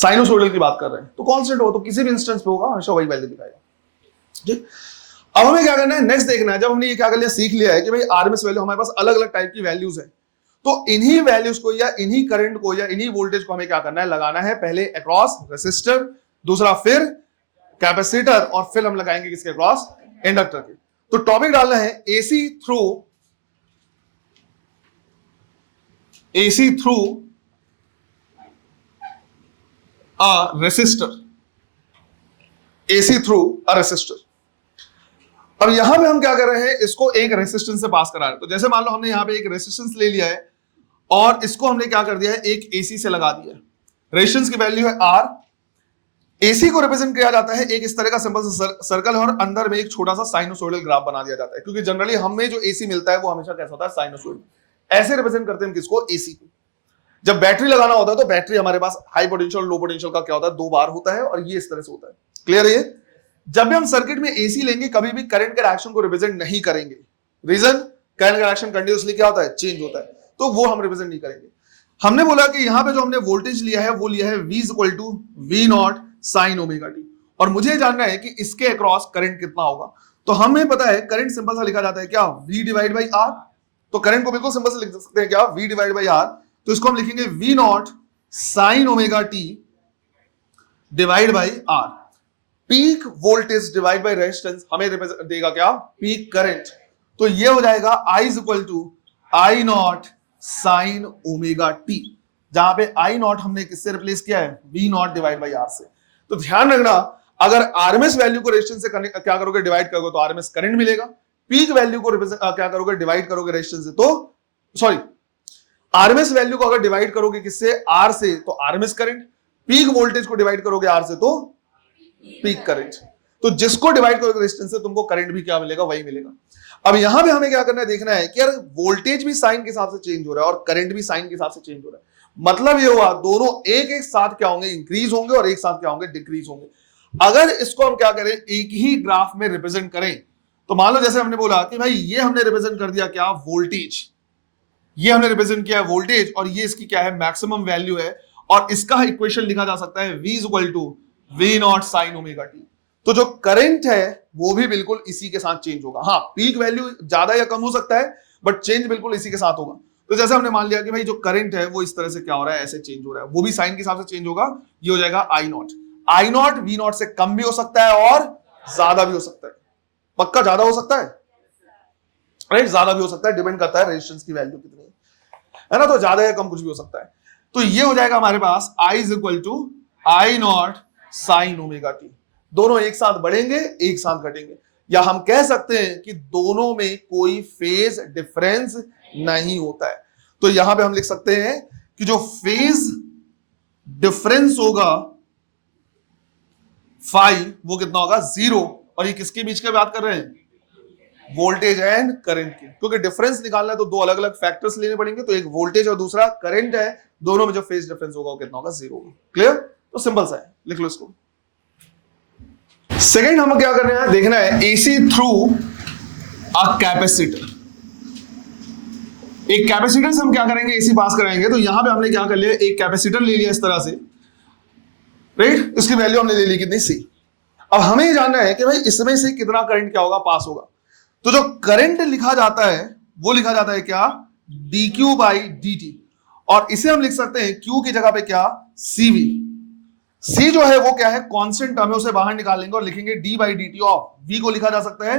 Sinusoidal की बात कर रहे हैं तो कांस्टेंट हो तो किसी भी इंस्टेंस पे होगा हमेशा वही वैल्यू दिखाएगा। ठीक, अब हमें क्या करना है, नेक्स्ट देखना है। जब हमने ये क्या कर लिया, सीख लिया है कि भाई आरएमएस वैल्यू हमारे पास अलग अलग टाइप की वैल्यूज है, तो इन्हीं वैल्यूज को या इन्हीं करंट को या इन्हीं वोल्टेज को हमें क्या करना है, लगाना है पहले अक्रॉस रेसिस्टर, दूसरा फिर कैपेसिटर, और फिर हम लगाएंगे किसके अक्रॉस, इंडक्टर के। तो टॉपिक डालना है एसी थ्रू अ रेसिस्टर, एसी थ्रू अ रेसिस्टर। अब यहां पे हम क्या कर रहे हैं, इसको एक रेसिस्टेंस से पास करा रहे हैं। तो जैसे मान लो हमने यहां पे एक रेसिस्टेंस ले लिया है और इसको हमने क्या कर दिया है, एक एसी से लगा दिया है। रेजिस्टेंस की वैल्यू है आर। एसी को रिप्रेजेंट किया जाता है एक इस तरह का सिंपल सा सर्कल है और अंदर में एक छोटा सा साइनोसॉइडल ग्राफ बना दिया जाता है, क्योंकि जनरली हमें जो एसी मिलता है वो हमेशा कैसा होता है, साइनोसॉइडल। ऐसे रिप्रेजेंट करते हैं किसको, एसी को। जब बैटरी लगाना होता है तो बैटरी हमारे पास हाई पोटेंशियल लो पोटेंशियल का क्या होता है, दो बार होता है और ये इस तरह से होता है। क्लियर है ये? जब भी हम सर्किट में एसी लेंगे कभी भी करंट के डायरेक्शन को रिप्रेजेंट नहीं करेंगे। रीजन, करंट का डायरेक्शन कंटिन्यूअसली क्या होता है, चेंज होता है, तो वो हम रिप्रेजेंट नहीं करेंगे। हमने बोला कि यहां पे जो हमने वोल्टेज लिया है वो लिया है V equal to V not sine omega t, और मुझे जानना है कि इसके अक्रॉस करंट कितना होगा। तो हमें पता है करंट सिंपल सा लिखा जाता है क्या, V डिवाइड बाई R। तो करंट को बिल्कुल सिंपल से लिख सकते हैं क्या, V डिवाइड बाई R। तो इसको हम लिखेंगे V not sine omega T divide by R। Peak voltage divide by resistance हमें देगा क्या, पीक करंट। तो ये हो जाएगा I equal to I naught sine omega t, जहां पे I नॉट हमने किससे रिप्लेस किया है, V not divide by R से। तो ध्यान रखना, अगर आरएमएस वैल्यू को रेजिस्टेंस से क्या करोगे, डिवाइड करोगे तो आरएमएस करंट मिलेगा। पीक वैल्यू को क्या करोगे, डिवाइड करोगे रेजिस्टेंस से, तो सॉरी आरएमएस वैल्यू को अगर डिवाइड करोगे किससे, R से, तो आरएमएस करंट। पीक वोल्टेज को डिवाइड करोगे R से तो पीक करंट। तो जिसको डिवाइड करोगे रेजिस्टेंस से तुमको करंट भी क्या मिलेगा, वही मिलेगा। अब यहां पे हमें क्या करना है, देखना है कि यार वोल्टेज भी साइन के हिसाब से चेंज हो रहा है और करंट भी साइन के हिसाब से चेंज हो रहा है। मतलब ये हुआ दोनों एक एक साथ क्या होंगे, इंक्रीज होंगे, और एक साथ क्या होंगे, डिक्रीज होंगे। अगर इसको हम क्या करें, एक ही ग्राफ में रिप्रेजेंट करें, तो मान लो जैसे हमने बोला कि भाई ये हमने रिप्रेजेंट कर दिया क्या, वोल्टेज, ये हमने रिप्रेजेंट किया है वोल्टेज, और ये इसकी क्या है, मैक्सिमम वैल्यू है, और इसका इक्वेशन लिखा जा सकता है V equal to V not sine omega t. तो जो करंट है वो भी बिल्कुल इसी के साथ चेंज होगा। हाँ, पीक वैल्यू ज्यादा या कम हो सकता है, बट चेंज बिल्कुल इसी के साथ होगा। तो जैसे हमने मान लिया कि भाई जो करंट है वो इस तरह से क्या हो रहा है, ऐसे चेंज हो रहा है, वो भी साइन के हिसाब से चेंज होगा। ये हो जाएगा I not. I not V not से कम भी हो सकता है और ज्यादा भी हो सकता है। पक्का ज्यादा हो सकता है, राइट, ज्यादा भी हो सकता है, डिपेंड करता है रेजिस्टेंस की वैल्यू कितनी है ना, तो ज्यादा या कम कुछ भी हो सकता है। तो ये हो जाएगा हमारे पास I is equal to I naught sine omega t. दोनों एक साथ बढ़ेंगे, एक साथ घटेंगे, या हम कह सकते हैं कि दोनों में कोई फेज डिफरेंस नहीं होता है। तो यहां पे हम लिख सकते हैं कि जो फेज डिफरेंस होगा फाई, वो कितना होगा, 0। और ये किसके बीच की बात कर रहे हैं, वोल्टेज एंड करंट की, क्योंकि डिफरेंस निकालना है तो दो अलग अलग फैक्टर्स लेने पड़ेंगे, तो एक वोल्टेज और दूसरा करंट है, दोनों में जो फेज डिफरेंस होगा वो कितना होगा, 0 होगा। क्लियर? तो सिंपल सा है, लिख लो इसको। सेकेंड हम क्या करना है, देखना है एसी थ्रू अ कैपेसिटर। एक कैपेसिटर से हम क्या करेंगे, एसी पास कराएंगे। तो यहां पे हमने क्या कर लिया, एक कैपेसिटर ले लिया इस तरह से, राइट, इसकी वैल्यू हमने ले ली कितनी, सी। अब हमें ये जानना है कि भाई इसमें से कितना करंट क्या होगा, पास होगा। तो जो करंट लिखा जाता है वो लिखा जाता है क्या, dq बाई dt, और इसे हम लिख सकते हैं q की जगह पे क्या, cv। c जो है वो क्या है, कांस्टेंट टर्म है, उसे बाहर निकालेंगे और लिखेंगे d by dt of v को लिखा जा सकता है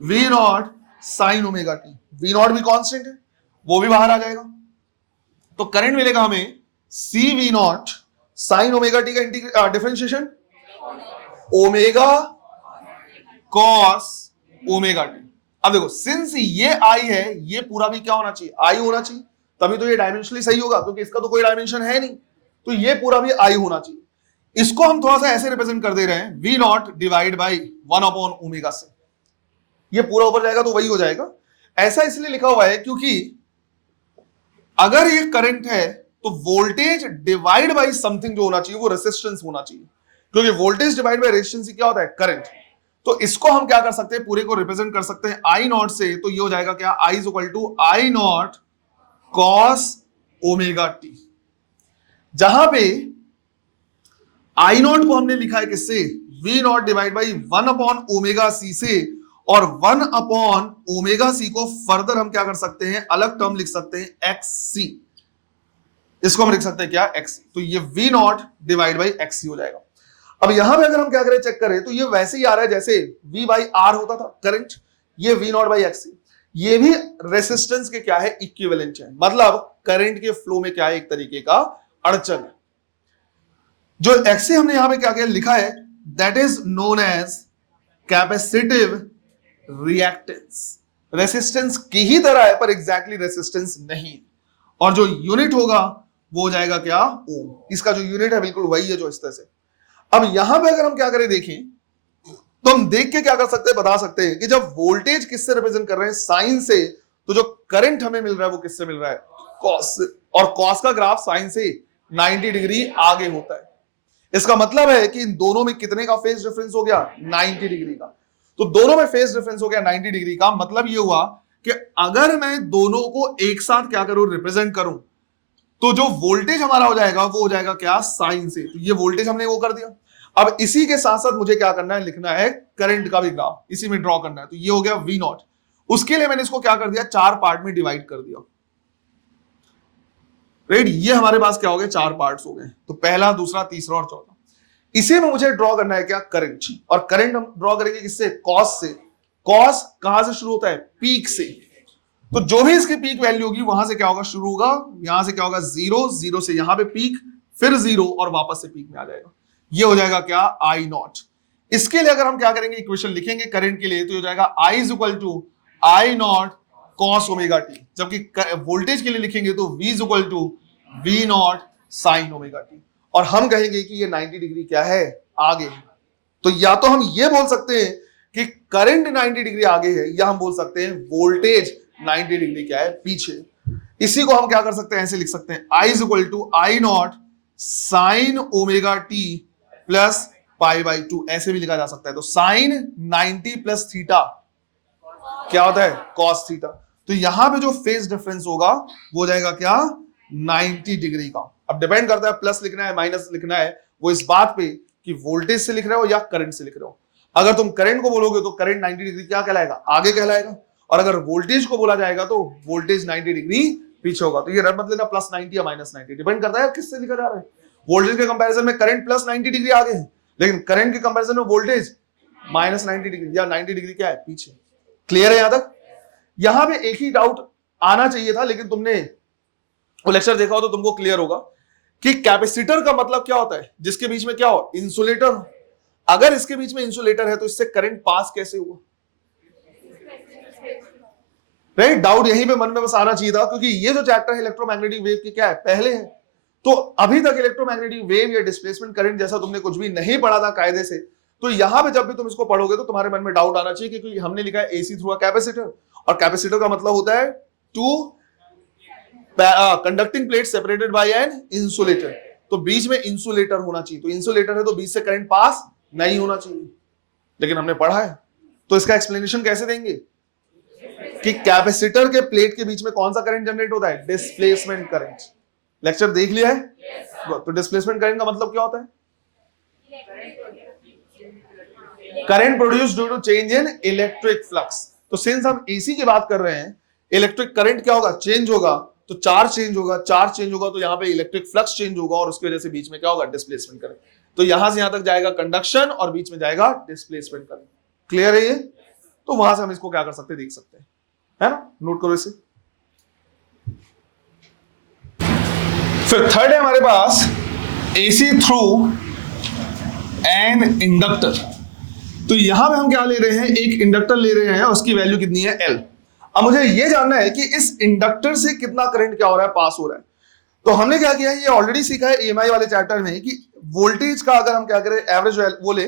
v not sine omega T. v not भी कांस्टेंट है, वो भी बाहर आ जाएगा। तो करंट मिलेगा हमें c v not sine omega t का differentiation omega cos omega t. अब देखो, सिंस ये आई है, ये पूरा भी क्या होना चाहिए, आई होना चाहिए, तभी तो ये डायमेंशनली सही होगा, क्योंकि इसका तो कोई डायमेंशन है नहीं, तो ये पूरा भी आई होना चाहिए। इसको हम थोड़ा सा ऐसे रिप्रेजेंट कर दे रहे हैं, वी नॉट डिवाइड बाई 1/ओमेगा से, ये पूरा ऊपर जाएगा तो वही हो जाएगा। ऐसा इसलिए लिखा हुआ है क्योंकि अगर ये करंट है तो वोल्टेज डिवाइड बाई समथिंग जो होना चाहिए वो रेजिस्टेंस होना चाहिए, क्योंकि वोल्टेज डिवाइड बाई रेजिस्टेंस क्या होता है, करंट। तो इसको हम क्या कर सकते हैं, पूरे को रिप्रेजेंट कर सकते हैं आई नॉट से। तो ये हो जाएगा क्या, I is equal to I not cos omega t, जहां पे आई नॉट को हमने लिखा है किससे, V not divide by 1 upon omega C से, और 1 अपॉन ओमेगा सी को फर्दर हम क्या कर सकते हैं, अलग टर्म लिख सकते हैं एक्स सी, इसको हम लिख सकते हैं क्या, एक्स। तो ये V not divide by x C हो जाएगा। अब यहां पे अगर हम क्या करें, चेक करें, तो ये वैसे ही आ रहा है जैसे वी बाई आर होता था करंट, ये वी नॉट बाई एक्स सी, ये भी रेसिस्टेंस के क्या है, इक्विवेलेंट है, मतलब करंट के फ्लो में क्या है, एक तरीके का अड़चन है। जो एक्स हमने यहां पे क्या किया, लिखा है that is known as capacitive reactance, resistance की ही तरह है पर एग्जैक्टली रेसिस्टेंस नहीं, और जो यूनिट होगा वो हो जाएगा क्या, ओम। इसका जो यूनिट है बिल्कुल वही है जो इस तरह से। अब यहां पे अगर हम क्या करें, देखें तो हम देख के क्या कर सकते हैं, बता सकते हैं कि जब वोल्टेज किससे रिप्रेजेंट कर रहे हैं, साइन से, तो जो करंट हमें मिल रहा है वो किससे मिल रहा है, कॉस से, और कॉस का ग्राफ साइन से 90 डिग्री आगे होता है। इसका मतलब है कि इन दोनों में कितने का फेज डिफरेंस हो गया, 90 डिग्री का। तो दोनों में फेज डिफरेंस हो गया 90 डिग्री का। मतलब ये हुआ कि अगर मैं दोनों को एक साथ क्या करूं, रिप्रेजेंट करूं, तो जो वोल्टेज हमारा हो जाएगा वो हो जाएगा क्या, साइन से। तो ये वोल्टेज हमने वो कर दिया। अब इसी के साथ साथ मुझे क्या करना है, लिखना है करंट का भी ग्राफ, इसी में ड्रॉ करना है। तो ये हो गया वी नॉट। उसके लिए मैंने इसको क्या कर दिया, 4 पार्ट में डिवाइड कर दिया, राइट। ये हमारे पास क्या हो गए, 4 पार्ट्स हो गए। तो पहला, दूसरा, तीसरा और चौथा। इसी में मुझे ड्रॉ करना है क्या, करंट। और करंट हम ड्रॉ करेंगे किससे, कॉस से। कॉस कहां से शुरू होता है, पीक से। तो जो भी इसकी पीक वैल्यू होगी वहां से क्या होगा, शुरू होगा, यहां से क्या होगा, 0, 0 से यहां पे पीक, फिर 0 और वापस से पीक में आ जाएगा। ये हो जाएगा क्या, आई नॉट। इसके लिए अगर हम क्या करेंगे, इक्वेशन लिखेंगे करंट के लिए, तो हो जाएगा I is equal to I not cos omega t. जबकि वोल्टेज के लिए लिखेंगे तो V is equal to V not sine omega t. और हम कहेंगे कि ये 90 डिग्री क्या है, आगे। तो या तो हम ये बोल सकते हैं कि करंट 90 डिग्री आगे है, या हम बोल सकते हैं वोल्टेज 90 डिग्री क्या है, पीछे। इसी को हम क्या कर सकते हैं, ऐसे लिख सकते हैं, I is equal to I not sine omega t plus pi by 2, ऐसे भी लिखा जा सकता है। तो साइन 90 प्लस थीटा क्या होता है, कॉस थीटा। तो यहां पे जो फेज डिफरेंस होगा वो हो जाएगा क्या, 90 डिग्री का। अब डिपेंड करता है प्लस लिखना है माइनस लिखना है, वो इस बात पे कि वोल्टेज से लिख रहे हो या करंट से लिख रहे हो। अगर तुम करंट को बोलोगे तो करंट 90 डिग्री क्या कहलाएगा, आगे कहलाएगा। और अगर वोल्टेज को बोला जाएगा तो वोल्टेज 90 डिग्री पीछे होगा। तो ये रट मत लेना प्लस 90 या माइनस 90, डिपेंड करता है किससे लिखा जा रहा है। वोल्टेज के कंपैरिजन में करंट प्लस 90 डिग्री आगे है, लेकिन करंट के कंपैरिजन में वोल्टेज माइनस 90 डिग्री या 90 डिग्री क्या है, पीछे। क्लियर है यहां तक? यहां पे एक ही डाउट आना चाहिए था, लेकिन तुमने वो लेक्चर देखा हो तो तुमको क्लियर होगा कि कैपेसिटर का मतलब क्या होता है, जिसके बीच में क्या हो, इंसुलेटर। अगर इसके बीच में इंसुलेटर है तो इससे करंट पास कैसे हुआ, राइट? डाउट यहीं पे मन में बस आना चाहिए था, क्योंकि ये जो चैप्टर है इलेक्ट्रोमैग्नेटिक वेव के क्या है, पहले है। तो अभी तक इलेक्ट्रोमैग्नेटिक वेव या डिस्प्लेसमेंट करंट जैसा तुमने कुछ भी नहीं पढ़ा था कायदे से। तो यहां पे जब भी तुम इसको पढ़ोगे तो तुम्हारे मन में डाउट आना चाहिए, क्योंकि हमने लिखा है एसी थ्रू अ कैपेसिटर, और कैपेसिटर का मतलब होता है two conducting plate separated by an insulator. तो बीच में इंसुलेटर होना चाहिए। तो इंसुलेटर है तो बीच से करंट पास नहीं होना चाहिए, लेकिन हमने पढ़ा है। तो इसका एक्सप्लेनेशन कैसे देंगे कि कैपेसिटर के प्लेट के बीच में कौन सा करंट जनरेट होता है, डिस्प्लेसमेंट करंट। लेक्चर देख लिया है? तो डिस्प्लेसमेंट करंट का मतलब क्या होता है, current produce due to change in electric flux. तो सिंस हम एसी की बात कर रहे हैं, इलेक्ट्रिक करंट क्या होगा, चेंज होगा। तो चार्ज चेंज होगा, चार्ज चेंज होगा तो यहाँ पे इलेक्ट्रिक फ्लक्स चेंज होगा, और उसकी वजह से बीच में क्या होगा, डिस्प्लेसमेंट करंट। तो यहां से यहां तक जाएगा कंडक्शन और बीच में जाएगा डिस्प्लेसमेंट करंट। क्लियर है ये? तो वहां से हम इसको क्या कर सकते हैं, देख सकते हैं, है ना? नोट करो इसे। फिर थर्ड है हमारे पास एसी थ्रू एन इंडक्टर। तो यहां पे हम क्या ले रहे हैं, एक इंडक्टर ले रहे हैं, उसकी वैल्यू कितनी है, एल। अब मुझे ये जानना है कि इस इंडक्टर से कितना करंट क्या हो रहा है, पास हो रहा है। तो हमने क्या किया है, ये ऑलरेडी सीखा है ईएमआई वाले चैप्टर में कि वोल्टेज का अगर हम क्या करें, एवरेज वो ले,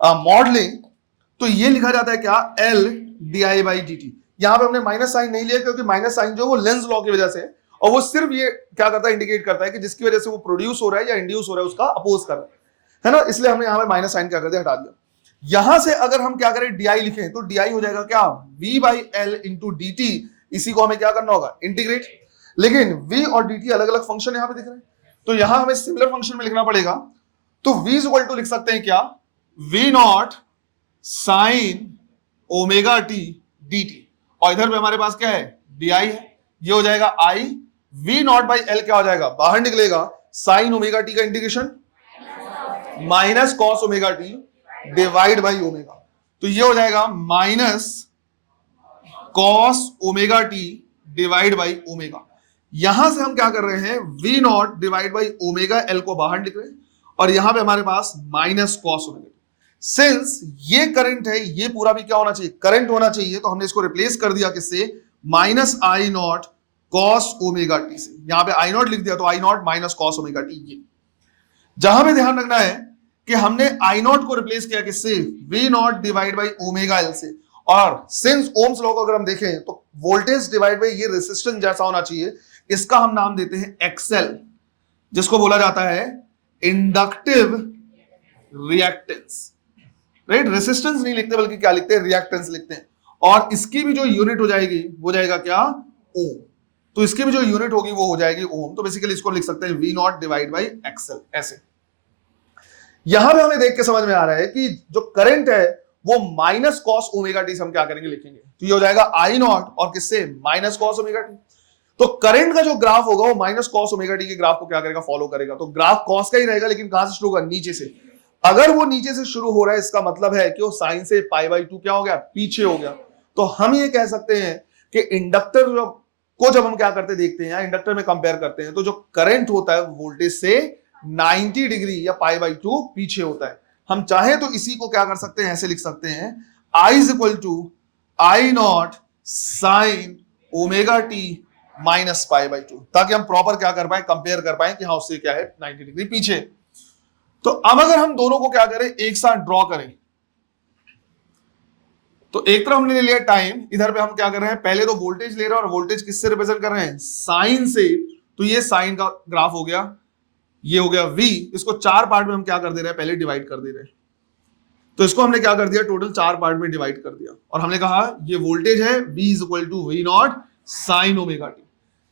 मॉड लें, तो ये लिखा जाता है क्या, L D I by D T. यहां पे हमने माइनस साइन नहीं लिया, क्योंकि माइनस साइन जो वो लेंस लॉ की वजह से, और वो सिर्फ ये क्या करता है, इंडिकेट करता है कि जिसकी वजह से वो प्रोड्यूस हो रहा है या इंड्यूस हो रहा है उसका अपोज कर रहा है ना। इसलिए हमने यहां पे माइनस साइन क्या कर दिया, हटा दिया। यहां से अगर हम क्या करें, डी आई लिखें, तो डी आई हो जाएगा क्या, v by L into D T. इसी को हमें क्या करना होगा, इंटीग्रेट। लेकिन v और dt अलग अलग फंक्शन यहां पे दिख रहे हैं, तो यहां हमें सिमिलर फंक्शन में लिखना पड़ेगा। तो v इज इक्वल टू लिख सकते हैं क्या, v not sine omega T dt, और इधर पे हमारे पास क्या है, di है, ये हो जाएगा i, v not by L क्या हो जाएगा, बाहर निकलेगा साइन ओमेगा टी का integration minus cos omega T divide by omega, तो ये हो जाएगा minus cos omega T divide by omega. यहां से हम क्या कर रहे हैं, v not divide by omega L को बाहर निकले, और यहां पे हमारे पास माइनस कॉस ओमेगा। सिंस ये करंट है, ये पूरा भी क्या होना चाहिए, करंट होना चाहिए, तो हमने इसको रिप्लेस कर दिया किससे, minus I not cos omega t से। यहां पे आई नॉट लिख दिया तो I not minus cos omega t. ये जहां पे ध्यान रखना है कि हमने आई नॉट को रिप्लेस किया किससे, V not divide by omega L से, और सिंस ओम्स लॉ को अगर हम देखें तो वोल्टेज डिवाइड बाई ये रेजिस्टेंस जैसा होना चाहिए, इसका हम नाम देते हैं एक्सएल, जिसको बोला जाता है इंडक्टिव रिएक्टेंस, राइट। रेजिस्टेंस नहीं लिखते बल्कि क्या लिखते हैं, रिएक्टेंस लिखते हैं, और इसकी भी जो यूनिट हो जाएगी वो जाएगा क्या, ओम, तो इसकी भी जो यूनिट होगी वो हो जाएगी ओम। तो बेसिकली इसको लिख सकते हैं V not divide by XL ऐसे। यहां पे हमें देख के समझ में आ रहा है कि जो करंट है वो माइनस कॉस ओमेगा टी से हम क्या करेंगे, लिखेंगे, तो ये हो जाएगा आई नॉट और किससे, माइनस कॉस ओमेगा टी। तो करंट का जो ग्राफ होगा वो माइनस कॉस ओमेगा टी के ग्राफ को क्या करेगा, फॉलो करेगा। तो ग्राफ कॉस का ही रहेगा, लेकिन कहां से शुरू होगा, नीचे से। अगर वो नीचे से शुरू हो रहा है, इसका मतलब है कि वो साइन से पाई बाई 2 क्या हो गया, पीछे हो गया। तो हम ये कह सकते हैं कि इंडक्टर को जब हम क्या करते देखते हैं, इंडक्टर में कंपेयर करते हैं, तो जो करंट होता है वोल्टेज से 90 डिग्री या पाई बाई 2 पीछे होता है। हम चाहे तो इसी को क्या कर सकते हैं, ऐसे लिख सकते हैं, I is equal to I not sine omega t minus pi by 2, ताकि हम प्रॉपर क्या कर पाए, कंपेयर कर पाए कि हाँ उससे क्या है 90 डिग्री पीछे। तो अब अगर हम दोनों को क्या करें, एक साथ ड्रॉ करें, तो एक तरफ हमने ले लिया टाइम, इधर पे हम क्या कर रहे हैं, पहले तो वोल्टेज ले रहे हैं, और वोल्टेज किससे रिप्रेजेंट कर रहे हैं, साइन से। तो ये साइन का ग्राफ हो गया, ये हो गया v, इसको 4 पार्ट में हम क्या कर दे रहे हैं, पहले डिवाइड कर दे रहे हैं। तो इसको हमने क्या कर दिया, टोटल 4 पार्ट में डिवाइड कर दिया, और हमने कहा ये वोल्टेज है v is equal to V not sine omega t.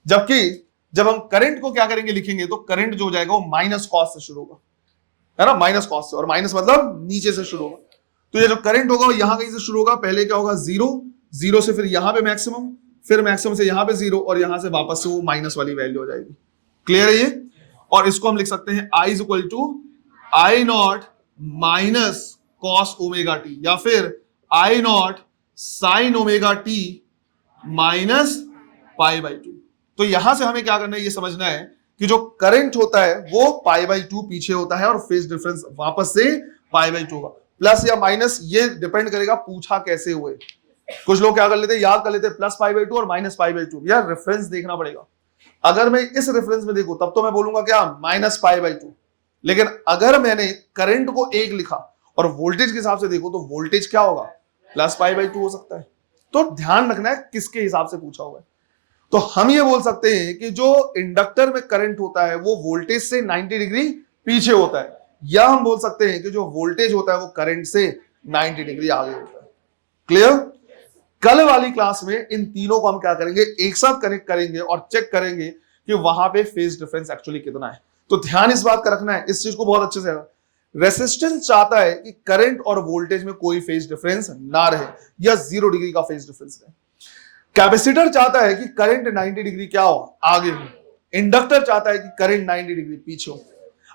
जबकि जब हम करंट को क्या करेंगे, लिखेंगे, तो करंट जो हो जाएगा वो माइनस कॉस से शुरू होगा, है ना, माइनस कॉस से, और माइनस मतलब नीचे से शुरू होगा। तो ये जो करंट होगा वो यहां कहीं से शुरू होगा, पहले क्या होगा, जीरो, जीरो से फिर यहां पे मैक्सिमम, फिर मैक्सिमम से यहां पे जीरो, और यहां से वापस से वो माइनस वाली वैल्यू हो जाएगी। क्लियर है ये? और इसको हम लिख सकते हैं I is equal to I not minus cos omega t, या फिर I not sine omega t minus pi by 2। तो यहां से हमें क्या करना है, ये समझना है कि जो करंट होता है वो पाई बाई 2 पीछे होता है, और फेज डिफरेंस वापस से पाई बाई 2 होगा। प्लस या माइनस ये डिपेंड करेगा पूछा कैसे हुए। कुछ लोग क्या कर लेते हैं, याद कर लेते हैं प्लस पाई बाई 2 और माइनस पाई बाई 2, यार रेफरेंस देखना पड़ेगा। अगर मैं इस रेफरेंस में देखूं तब तो मैं बोलूंगा क्या, माइनस पाई बाई 2, लेकिन अगर मैंने करंट को 1 लिखा और वोल्टेज के हिसाब से देखो तो वोल्टेज क्या होगा, प्लस पाई बाई 2 हो सकता है। तो ध्यान रखना है किसके हिसाब से पूछा हुआ है। तो हम ये बोल सकते हैं कि जो इंडक्टर में करंट होता है वो वोल्टेज से 90 डिग्री पीछे होता है, या हम बोल सकते हैं कि जो वोल्टेज होता है वो करंट से 90 डिग्री आगे होता है। क्लियर? कल वाली क्लास में इन तीनों को हम क्या करेंगे, एक साथ कनेक्ट करेंगे और चेक करेंगे कि वहां पे फेज डिफरेंस एक्चुअली कितना है। तो ध्यान इस बात का रखना है, इस चीज को बहुत अच्छे से। रेसिस्टेंस चाहता है कि करंट और वोल्टेज में कोई फेज डिफरेंस ना रहे, या 0 डिग्री का फेज डिफरेंस रहे। कैपेसिटर चाहता है कि करंट 90 डिग्री क्या हो, आगे हो। इंडक्टर चाहता है कि करंट 90 डिग्री पीछे हो।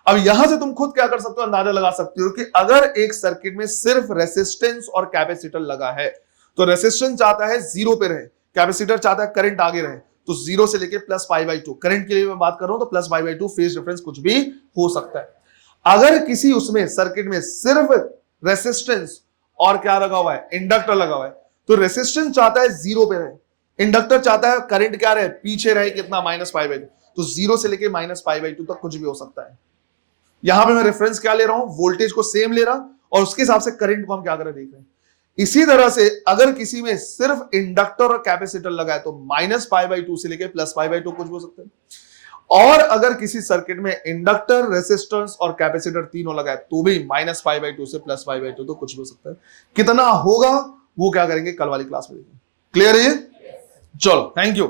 अब यहां से तुम खुद क्या कर सकते हो, अंदाजा लगा सकते हो कि अगर एक सर्किट में सिर्फ रेसिस्टेंस और कैपेसिटर लगा है, तो रेसिस्टेंस चाहता है 0 पे रहे, कैपेसिटर चाहता है करंट आगे रहे। तो 0 से लेके प्लस पाई बाई 2, करंट के लिए मैं बात कर रहा हूं तो plus pi by 2 phase difference कुछ भी हो सकता है। अगर किसी उसमें सर्किट में सिर्फ रेसिस्टेंस और क्या लगा हुआ है, इंडक्टर लगा हुआ है, तो रेसिस्टेंस चाहता है 0 पे रहे, इंडक्टर चाहता है करंट क्या रहे, पीछे रहे, कितना, माइनस पाई बाई 2। तो 0 से लेके माइनस पाई बाई 2 तक कुछ भी हो सकता है। यहां पे मैं रेफरेंस क्या ले रहा हूं, वोल्टेज को सेम ले रहा, और उसके हिसाब से करंट को हम क्या कर रहे देख रहे हैं। इसी तरह से अगर किसी में सिर्फ इंडक्टर और कैपेसिटर लगा है तो माइनस पाई बाई 2 से लेके प्लस पाई बाई 2 कुछ भी हो सकता है। और अगर किसी सर्किट में इंडक्टर, रेसिस्टेंस और कैपेसिटर तीनों लगा है तो भी माइनस पाई बाई 2 से प्लस पाई बाई 2 तो कुछ भी हो सकता है। कितना होगा वो क्या करेंगे, कल वाली क्लास में देखेंगे। क्लियर है ये? चलो, थैंक यू।